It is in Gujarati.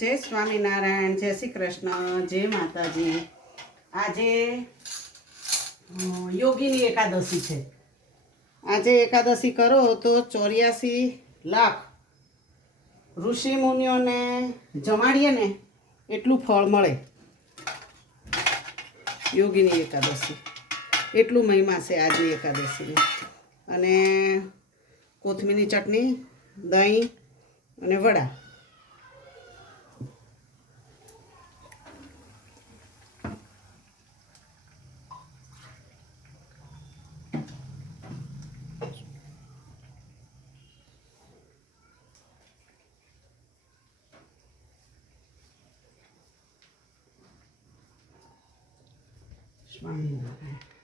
જય સ્વામિનારાયણ, જય શ્રી કૃષ્ણ, જય માતાજી. આજે યોગીની એકાદશી છે. આજે એકાદશી કરો તો 84 લાખ ઋષિ મુનિઓને જમાડીએ ને એટલું ફળ મળે. યોગીની એકાદશી એટલું મહિમા છે આજની એકાદશીની. અને કોથમીરની ચટણી, દહીં અને વડા. સ્વામિનારાયણ.